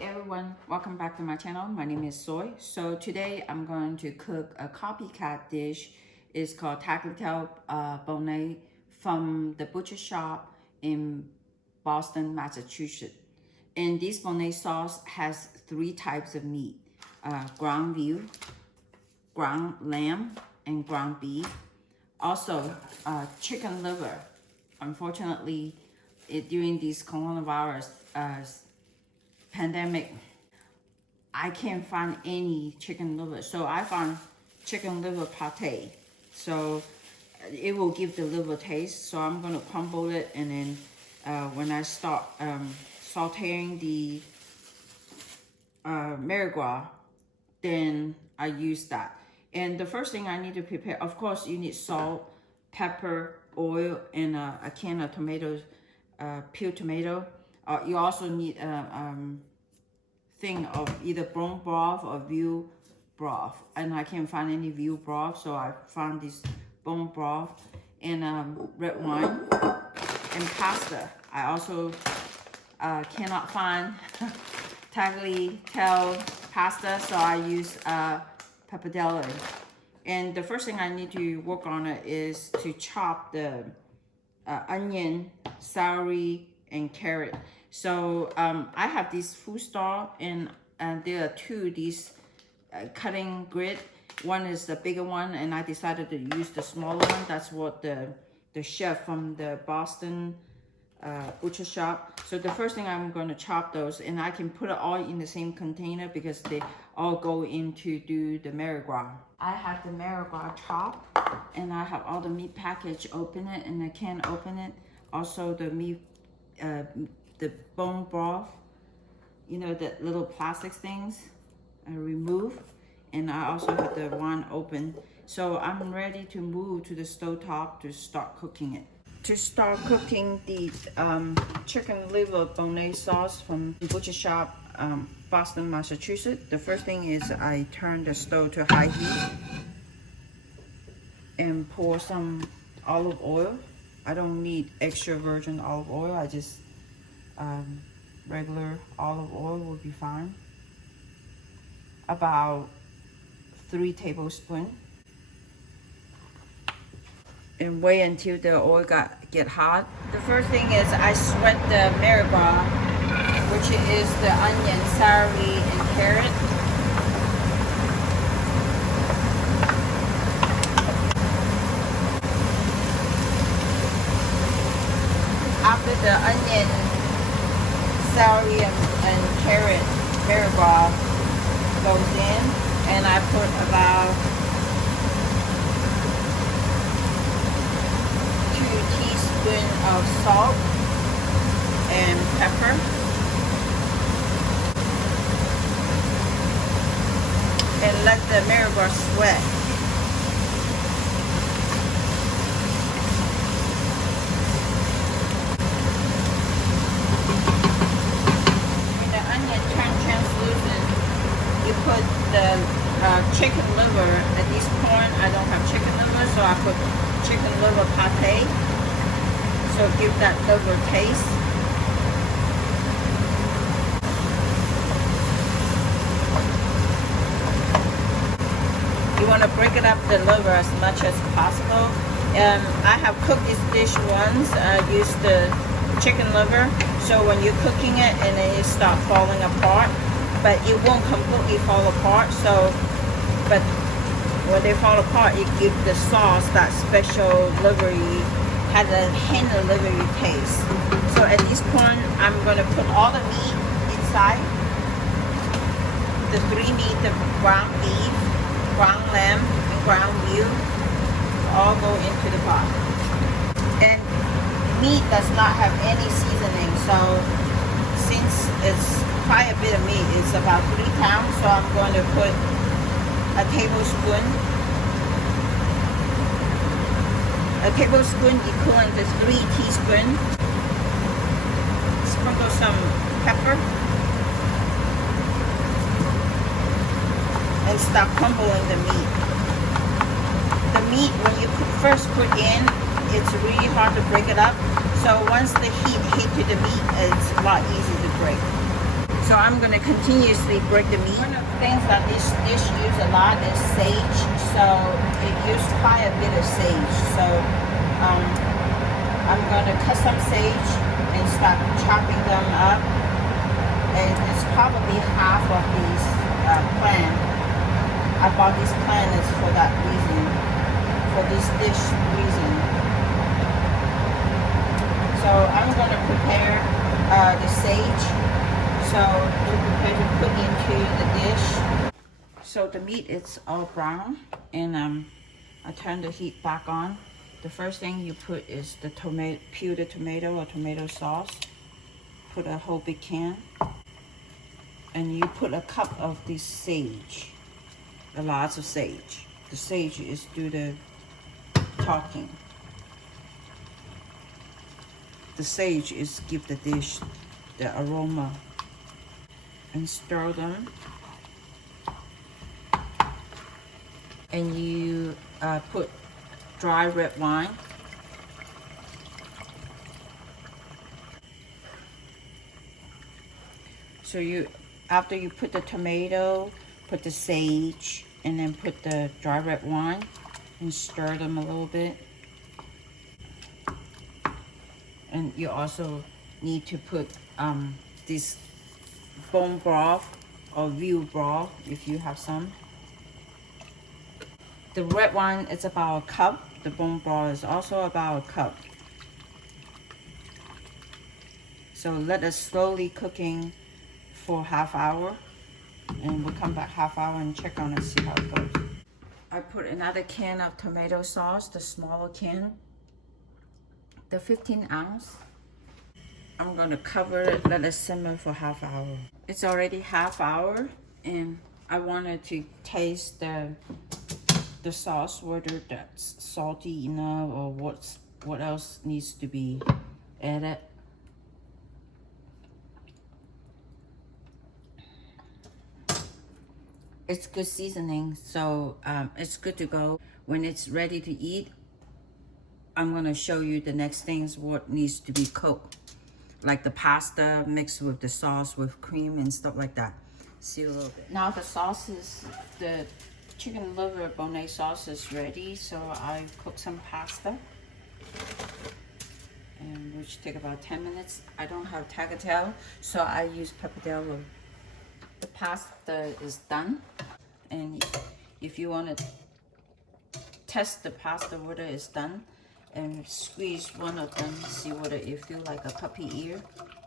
everyone, welcome back to my channel. My name is Soy. So today I'm going to cook a copycat dish. It's called Tagliatelle Bolognese from the butcher shop in Boston, Massachusetts. And this Bolognese sauce has three types of meat: ground veal, ground lamb, and ground beef. Also, chicken liver. Unfortunately, during this coronavirus pandemic, I can't find any chicken liver. So I found chicken liver pate. So it will give the liver taste. So I'm gonna crumble it, and then when I start sauteing the marigua, then I use that. And the first thing I need to prepare, of course, you need salt, pepper, oil, and a can of tomatoes, peeled tomato. You also need a thing of either bone broth or veal broth. And I can't find any veal broth, so I found this bone broth, and red wine, and pasta. I also cannot find tagliatelle pasta, so I use Pappardelle. And the first thing I need to work on it is to chop the onion, celery, and carrot. So I have this food store, and there are two these cutting grid. One is the bigger one, and I decided to use the smaller one. That's what the chef from the Boston butcher shop. So the first thing, I'm going to chop those, and I can put it all in the same container because they all go into do the marigua. I have the marigua chopped, and I have all the meat package, open it, and I can open it. Also the meat, the bone broth, you know, the little plastic things, I remove. And I also have the one open. So I'm ready to move to the stove top to start cooking it. To start cooking the chicken liver bolognese sauce from the butcher shop, Boston, Massachusetts, the first thing is I turn the stove to high heat and pour some olive oil. I don't need extra virgin olive oil. I just regular olive oil will be fine. About 3 tablespoons. And wait until the oil get hot. The first thing is I sweat the marigua, which is the onion, celery, and carrot. After the onion, celery, and carrot marigua goes in, and I put about 2 teaspoons of salt and pepper, and let the marigua sweat. When the onion turns translucent, you put the chicken liver. At this point, I don't have chicken liver, so I put chicken liver pate. So give that liver taste. You want to break it up the liver as much as possible. I have cooked this dish once. I used the chicken liver, so when you're cooking it and then it starts falling apart, but it won't completely fall apart. So, but when they fall apart, it gives the sauce that special livery, has a hint of livery taste. So at this point, I'm gonna put all the meat inside. The 3 meat: the ground beef, ground lamb, and ground veal, all go into the pot. And meat does not have any seasoning, so since it's quite a bit of meat, it's about 3 pounds, so I'm going to put a tablespoon equivalent to 3 teaspoons. Sprinkle some pepper and start crumbling the meat. The meat, when you first put in, it's really hard to break it up. So once the heat hit to the meat, it's a lot easier to break. So I'm going to continuously break the meat. One of the things that this dish uses a lot is sage. So it uses quite a bit of sage. So I'm going to cut some sage and start chopping them up. And it's probably half of these plant. I bought this plant is for that reason, for this dish reason. So I'm going to prepare the sage. So we're prepared to put into the dish. So the meat is all brown, and I turn the heat back on. The first thing you put is the pureed tomato or tomato sauce. Put a whole big can, and you put a cup of this sage. Lots of sage. The sage is do the talking. The sage is give the dish the aroma. And stir them. And you put dry red wine. So after you put the tomato, put the sage, and then put the dry red wine and stir them a little bit. And you also need to put this bone broth or veal broth if you have some. The red wine is about a cup. The bone broth is also about a cup. So let us slowly cooking for half hour, and we'll come back half hour and check on it, see how it goes. I put another can of tomato sauce, the smaller can, the 15 ounce. I'm gonna cover it, let it simmer for half hour. It's already half hour, and I wanted to taste the sauce, whether that's salty enough or what else needs to be added. It's good seasoning, so it's good to go. When it's ready to eat, I'm gonna show you the next things what needs to be cooked. Like the pasta mixed with the sauce with cream and stuff like that. See a little bit. Now the sauce is, the chicken liver bolognese sauce is ready, so I cook some pasta, and which take about 10 minutes. I don't have tagliatelle, so I use Pappardelle. The pasta is done, and if you want to test the pasta whether it's done, and squeeze one of them, see whether it feel like a puppy ear,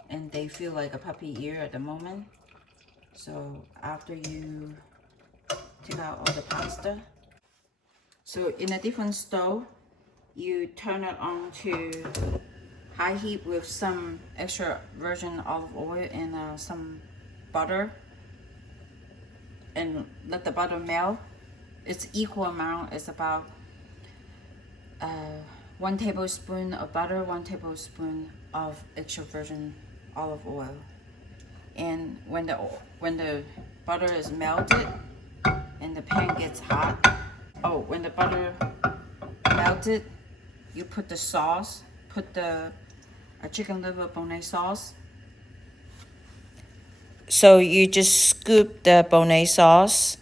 and they feel like a puppy ear at the moment. So after you take out all the pasta, so in a different stove, you turn it on to high heat with some extra virgin olive oil and some butter, and let the butter melt. It's equal amount. It's about 1 tablespoon of butter, 1 tablespoon of extra virgin olive oil. And when the butter is melted and the pan gets hot, when the butter melted, you put the sauce, put the chicken liver bolognese sauce. So you just scoop the bolognese sauce,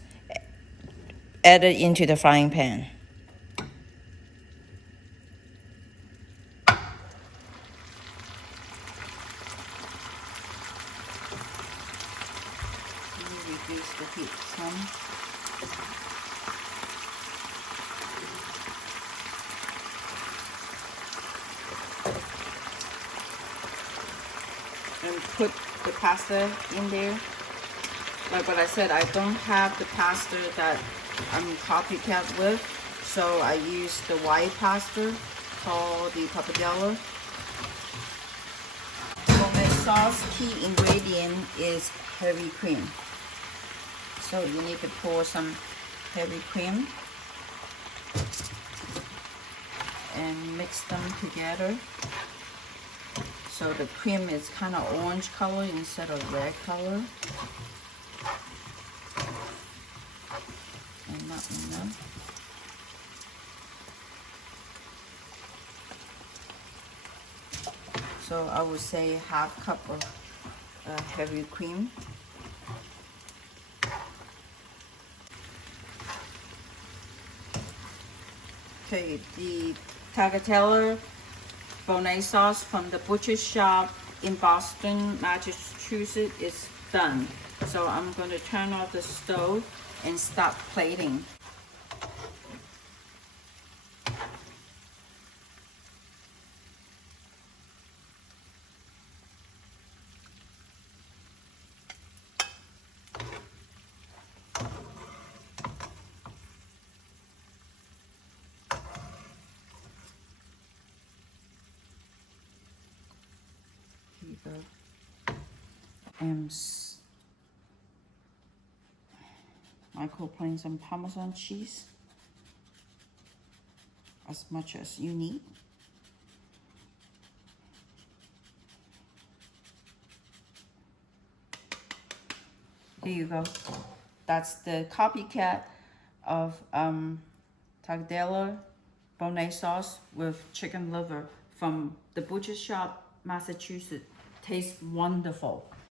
add it into the frying pan. Reduce the heat some. And put the pasta in there. Like what I said, I don't have the pasta that I'm copycat with, so I use the white pasta called the Pappardelle. Bolognese sauce key ingredient is heavy cream. So you need to pour some heavy cream and mix them together. So the cream is kind of orange color instead of red color. And not enough. So I would say half cup of heavy cream. Okay, the tagliatelle Bolognese sauce from the butcher shop in Boston, Massachusetts is done. So I'm going to turn off the stove and start plating. Here you go. And Michael putting some Parmesan cheese, as much as you need. Here you go. That's the copycat of tagliatelle Bolognese sauce with chicken liver from the butcher shop, Massachusetts. Tastes wonderful.